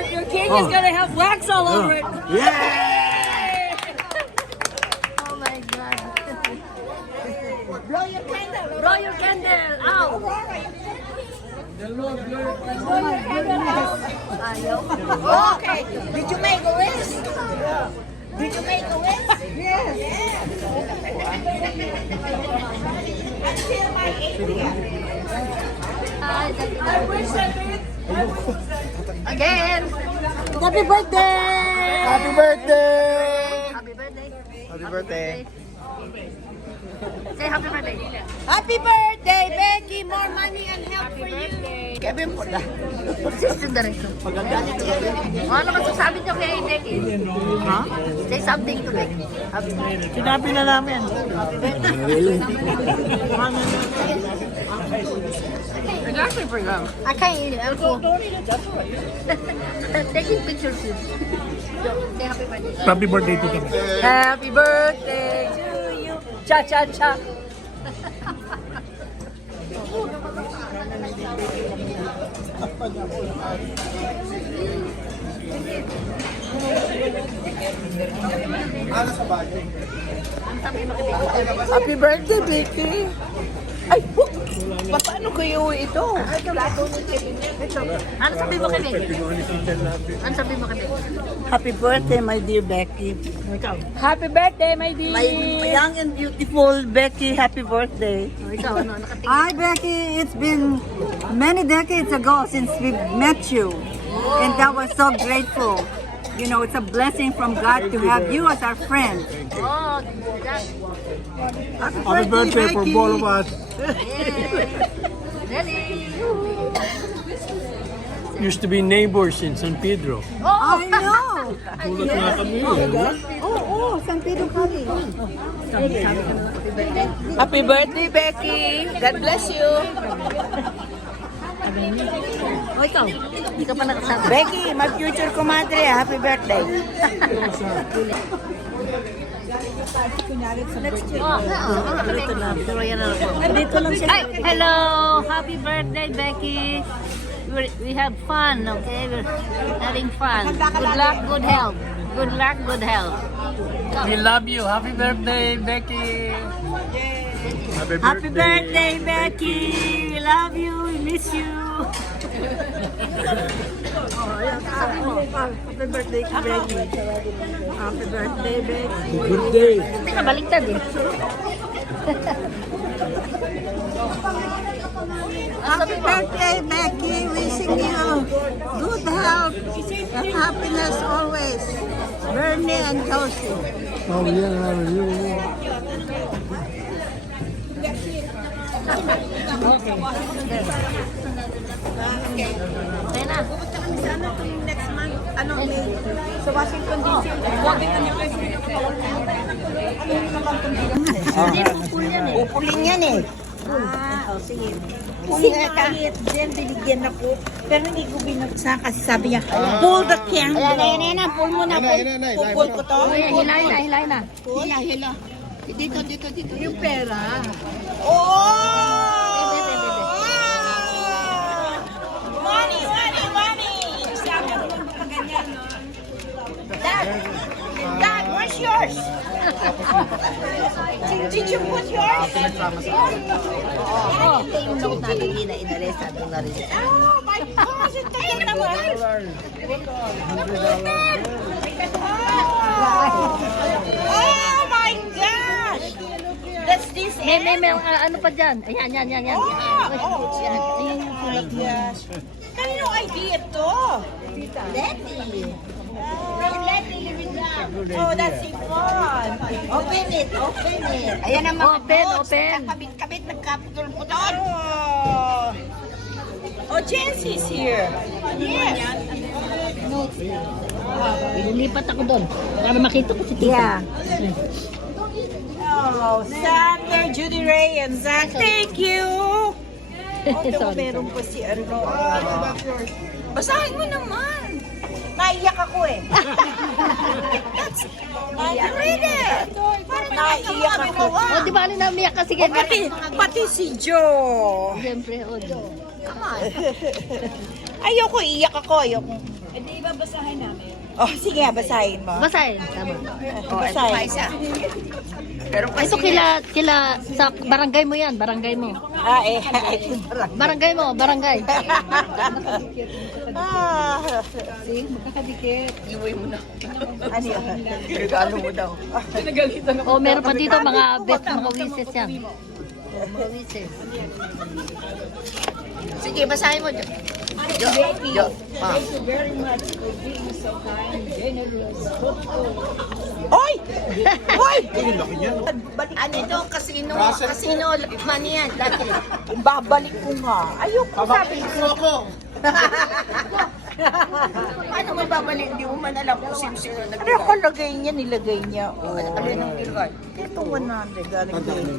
your cake is gonna have wax all over it. Yeah! Oh my God. Blow your candle. Blow your candle. Ow. Blow your candle out. Ayaw. Okay. Did you make a wish? Did you make a wish? Yes. Until my 80th. I wish I did. Again. Happy birthday! Happy birthday! Happy birthday. Happy birthday! Say happy birthday. Happy birthday, Becky. More money and health for you. Kevin po na. Assistant director. Ano masasabi niyo kay Becky? Ha? Say something to Becky. Sinabi na namin. Exactly for them. I can't eat it. I'm full. Taking pictures too. Say happy birthday. Happy birthday to kami. Happy birthday to you. Cha cha cha. Happy birthday, Becky. Ay, paano kayo ito? Ano sabi mo kay Becky? Ano sabi mo kay Becky? Happy birthday, my dear Becky. Happy birthday, my dear. My young and beautiful Becky, happy birthday. Ikaw, ano? Nakatingin. Hi, Becky. It's been many decades ago since we met you, and that was so grateful. You know, it's a blessing from God to have you as our friend. Oh, that. Happy birthday for both of us. Nelly. Used to be neighbors in San Pedro. Oh, I know. Tulad nga kami. Oh, San Pedro Cali. Happy birthday, Becky. God bless you. oh, ikaw. Hindi ka pa nakasabi. Becky, my future comadre, happy birthday. Hi, hello! Happy birthday, Becky! We have fun, okay? We're having fun. Good luck, good health. Good luck, good health. We love you. Happy birthday, Becky. Happy birthday, Becky. We love you. We miss you. Happy birthday, Becky. Happy birthday, Becky. Good day. Hindi ka baliktad eh. Happy birthday, Becky. Wishing you good health and happiness always. Bernie and Josie. Oh, yeah. Kaya na. Next month, May? Sa Washington, D.C. Hindi, pupul yan eh. Pupulin yan eh. Sige. Kasi kahit din binigyan na po, pero hindi ko binuksan kasi sabi niya, pull the candle. Ayan, pull mo na. Pull ko to. Hilay na. Hila. Dito. Yung pera. Oh! Money! Sabi mo pa ganyan, no? Dad, where's yours? Did you put yours? Oh, yung note natin hindi na inalis. Sabi na rin. Oh my gosh, ito yun naman. Oh my gosh! That's this May ano pa dyan? Ayan. Ayan yung sulat mo. Kanino idea to? Letty. Oh, that's fun. Open it. Ayan ang mga notes. Open. Kabit-kabit, nagkaputol-putol. Oh, Jessie's here. Yes. Lilipat ako doon. Para makita ko si Tita. Oh, Sander, Judy Ray, and Zach. Thank you. Oh, meron pa si ano. Basahin mo naman. Naiyak ako eh. Read it. Naiyak ako. Oh, di ba alin na umiyak ka? Sige. Pati si Joe. Siyempre, Jo. Ayoko, iyak ako. Ayoko. Oh, sige nga, basahin mo. Basahin. Tama. Basahin. Ito kila sa barangay mo yan, barangay mo. Ah, eh. Barangay mo, barangay. Ah. Ano yun? Regalo mo daw. O meron pa dito mga wishes yan. Mga wishes. Sige, basahin mo. Oy! Oy! Ano ito? Casino man yan dati. Babalik ko nga. Ayoko sabi ko. Paano may babalik? Hindi mo man alam kung sino Ano yung kalagay niya? Nilagay niya. Oh. Alin ang nilagay? Ito 100. Galing din.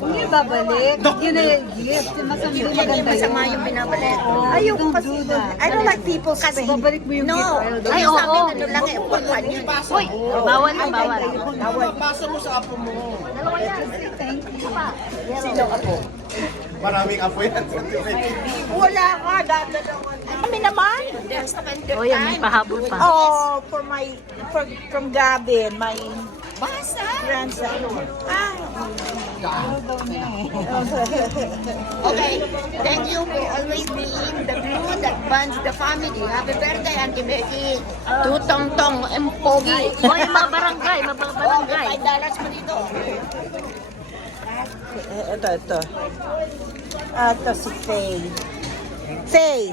Hindi babalik. Yun na yung gift. Hindi masama yung binabalik. Ayoko kasi. I don't like people Kasi spend. Babalik mo yung No, gift. ay, oo. sa amin ano lang eh, upakan yun. Uy, bawal na bawal. Pasa mo sa apo mo. Sino ako? Maraming apo yan. Wala ka. Dadalawan. Kami naman. There's no O yan, may pahabol pa. Oh, from Gavin, my Basa! grandson. Ah. Okay, thank you for always being the glue that bonds the family. Happy birthday, Auntie Becky. Tutong Tong and Pogi. O yung mga barangay, mga barangay. $5 mo dito. Ito. Ito si Faye. Faye,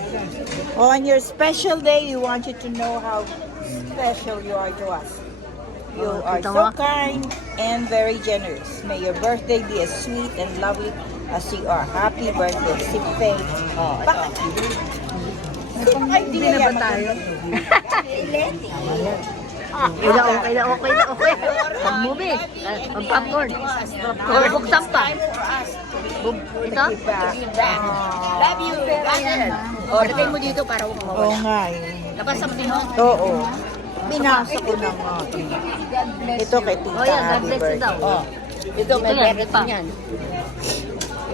on your special day, we want you to know how special you are to us. You are kita so mo? kind and very generous. May your birthday be as sweet and lovely as you are. Happy birthday, si Faye. Bakit? Sinong idea yan? tayo? Okay. Pag-movie, pag-popcorn. Bubuksan pa. Ito? Love you. O, lagay mo dito para huwag Oo mawala. nga eh. Nabasa mo din mo? Oo. Binasa ko na nga. Ito kay Tita. Oh, yan, God Happy bless you birthday. daw. Oh, ito may Ito yan, beret pa. niyan.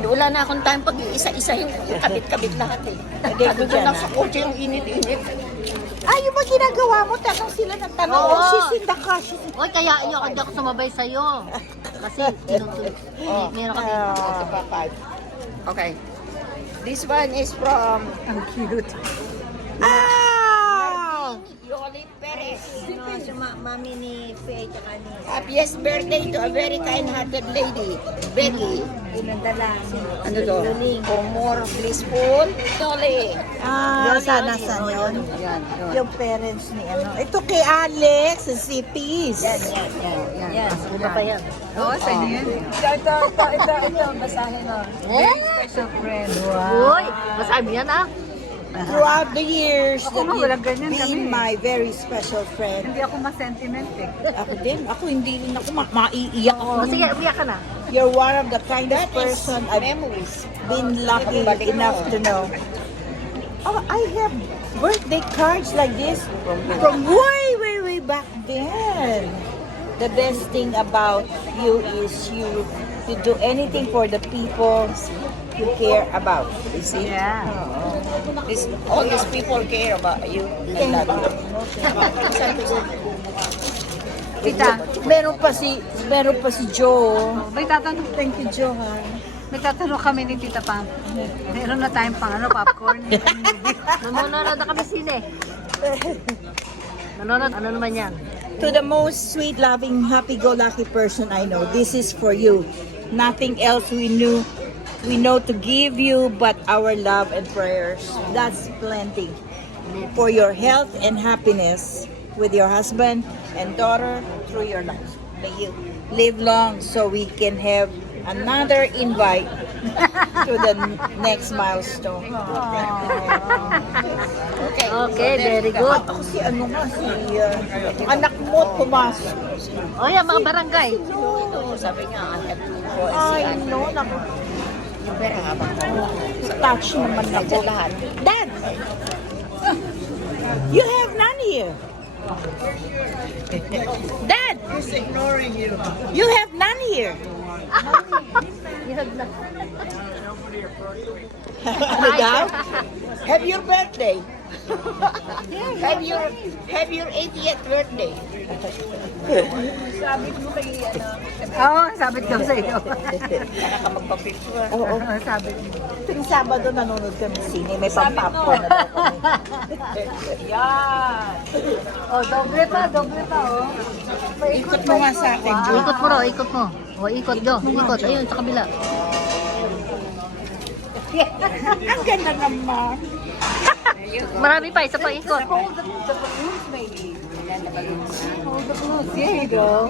Wala na akong time pag isa-isahin, kabit-kabit lahat eh. Hindi ko Doon dyan, lang ah. sa kotse yung init-init. Ay, yung ba ginagawa mo? Tanong sila ng tanong. Oo. Oh, sisinda ka. Sisinda. Oy, kaya ayoko hindi ako sumabay sa'yo. Kasi, meron kami. Okay. This one is from Ang cute. Ah! Yoli Perez. Si mami ni Faye tsaka ni Happiest birthday to a very kind-hearted lady, Becky. Inandala. Ano to? For more blissful, Yoli. Ah, sana yun. Yung parents ni ano. Ito kay Alex, si Peace. Yan, iba pa yan. Oo, sa inyo yun. Ito. Basahin mo. Very special friend. Uy, basahin mo yan ah. Throughout the years Ako that nga, walang ganyan been kami. my very special friend. Hindi ako ma-sentiment eh. Ako din. Ako hindi rin ako maiiyak ako. O sige, umiyak ka na. You're one of the kindest person I've Memories. been lucky enough to know. Oh, I have birthday cards like this from way back then. The best thing about you is you do anything for the people you care about. You see? Yeah. All these people care about you. I love you. Tita, Meron pa si Joe. may tatanong. Thank you, Joe. Ha? May tatanong kami ni Tita Pam. Meron na tayong pang popcorn. Nanonood na kami sine. Nanonood, ano naman yan? To the most sweet, loving, happy-go-lucky person I know, this is for you. Nothing else we know to give you but our love and prayers. That's plenty. For your health and happiness with your husband and daughter through your life. May you live long so we can have another invite to the next milestone. Okay. Okay, very good. Ako si ano nga, si anak mo pumasok. O yan, mga barangay. Ito, sabi niya, I have to go and see Ay, Aunt. no, naku. Yung pera habang Touch naman ako. Nandiyan lahat. Dad! You have none here. Dad! He's ignoring you. You have none here. Ano daw? Have your birthday. Have your 80th birthday. Oo, sabi ko sa iyo. Para ka magpa-picture. Oo. Sabi ko. Tuwing Sabado nanonood kami sine. May pang-popcorn na daw kami. Oh, doble pa, oh. Ikot mo nga sa akin, Jo. Ikot mo raw, ikot mo. O, ikot, Jo. Ikot. Ayun, sa kabila. Ang ganda naman. Marami pa, isa pa ikot. Hold the balloons, maybe. Hold the balloons. There you go.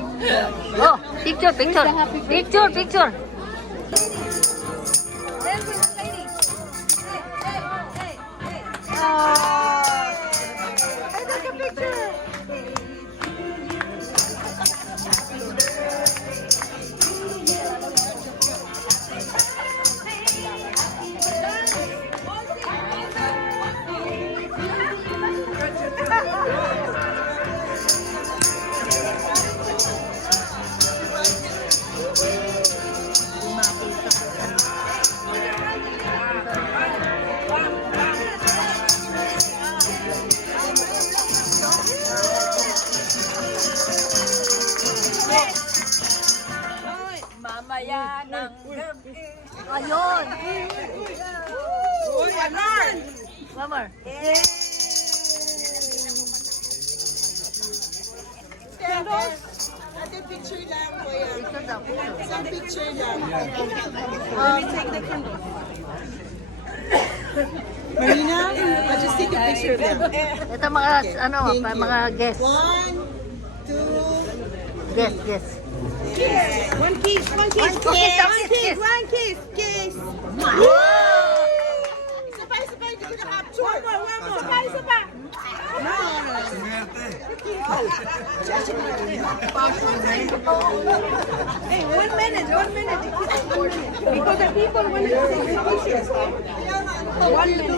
Oh, picture, picture. Picture, picture. There's the lady. Hey. I took a picture. Mamaya ng gabi. Ayun. One more. Picture lang po yan. Picture daw, picture. Isang picture lang. Marina, I'll just take a picture of them. Ito mga, ano, mga guests. 1, 2, Guests. one kiss. Kiss, kiss. One kiss. Kiss. Isa pa, hindi ko na-capture. One more. Isa pa. Hey, 1 minute. Because the people want to take pictures. 1 minute.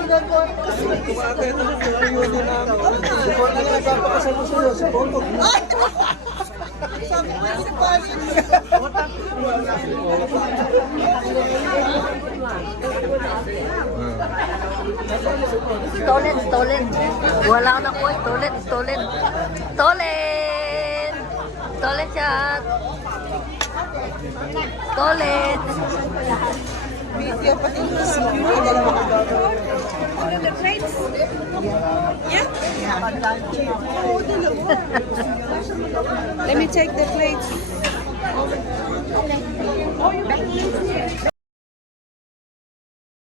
Stolen. Wala ko na po. Stolen. Stolen shot. Stolen. Video pati the plates? Yeah. Let me take the plates.